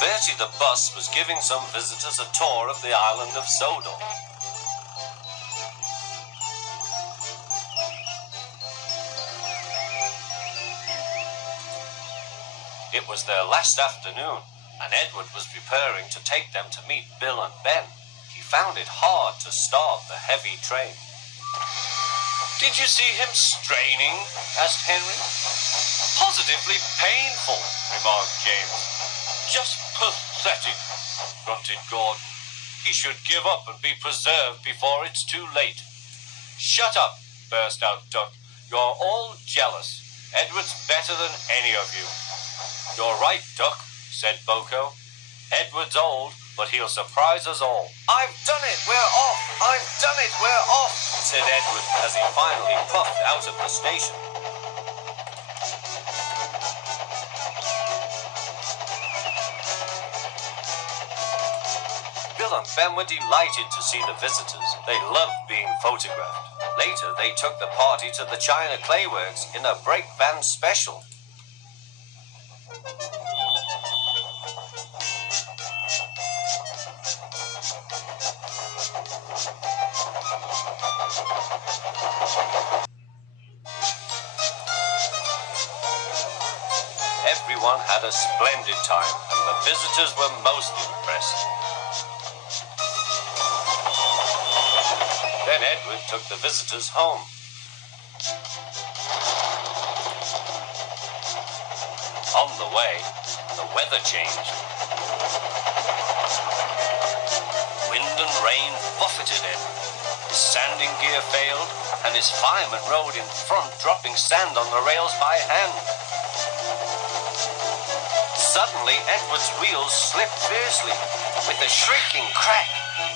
Bertie the bus was giving some visitors a tour of the island of Sodor. It was their last afternoon, and Edward was preparing to take them to meet Bill and Ben. He found it hard to start the heavy train. "Did you see him straining?" asked Henry. "Positively painful," remarked James. "Just pathetic," grunted Gordon. "He should give up and be preserved before it's too late." "Shut up," burst out Duck. "You're all jealous. Edward's better than any of you." "You're right, Duck," said Boko. "Edward's old, but he'll surprise us all." "I've done it, we're off! I've done it, we're off!" said Edward as he finally puffed out of the station. Bill and Ben were delighted to see the visitors. They loved being photographed. Later, they took the party to the China Clay Works in a break band special. Everyone had a splendid time, and the visitors were most impressed. Then Edward took the visitors home. On the way, the weather changed. Wind and rain buffeted Edward. His sanding gear failed, and his fireman rode in front, dropping sand on the rails by hand. Suddenly, Edward's wheels slipped fiercely. With a shrieking crack,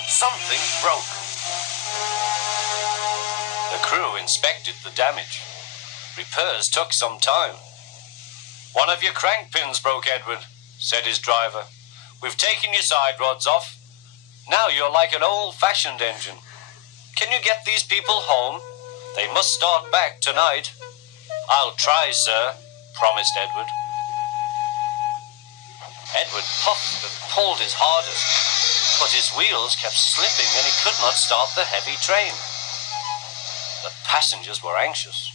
something broke. The crew inspected the damage. Repairs took some time. "One of your crank pins broke, Edward," said his driver. "We've taken your side rods off. Now you're like an old-fashioned engine. Can you get these people home? They must start back tonight." "I'll try, sir," promised Edward. Edward puffed and pulled his hardest, but his wheels kept slipping and he could not start the heavy train. The passengers were anxious.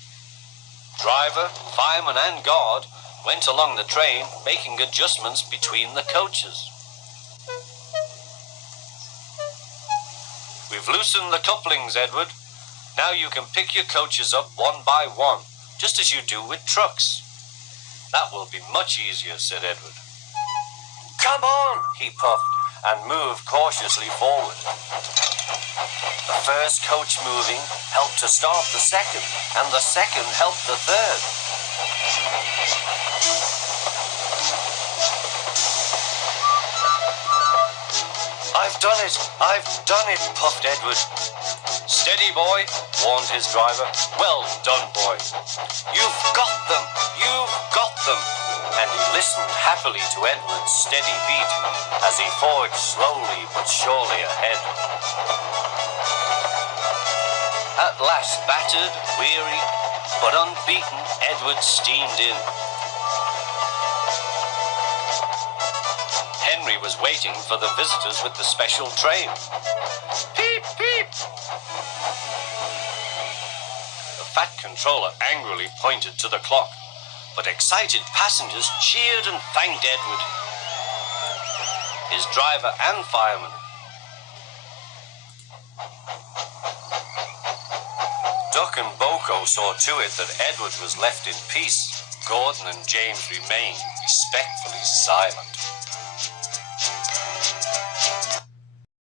Driver, fireman, and guard went along the train, making adjustments between the coaches. "We've loosened the couplings, Edward. Now you can pick your coaches up one by one, just as you do with trucks." "That will be much easier," said Edward. "Come on," he puffed, and moved cautiously forward. The first coach moving helped to start the second, and the second helped the third. "I've done it, puffed Edward. "Steady, boy," warned his driver. "Well done, boy. You've got them, And he listened happily to Edward's steady beat as he forged slowly but surely ahead. At last, battered, weary, but unbeaten, Edward steamed in. Henry was waiting for the visitors with the special train. "Peep, peep!" The fat controller angrily pointed to the clock, but excited passengers cheered and thanked Edward, his driver and fireman. Duck and Boko saw to it that Edward was left in peace. Gordon and James remained respectfully silent.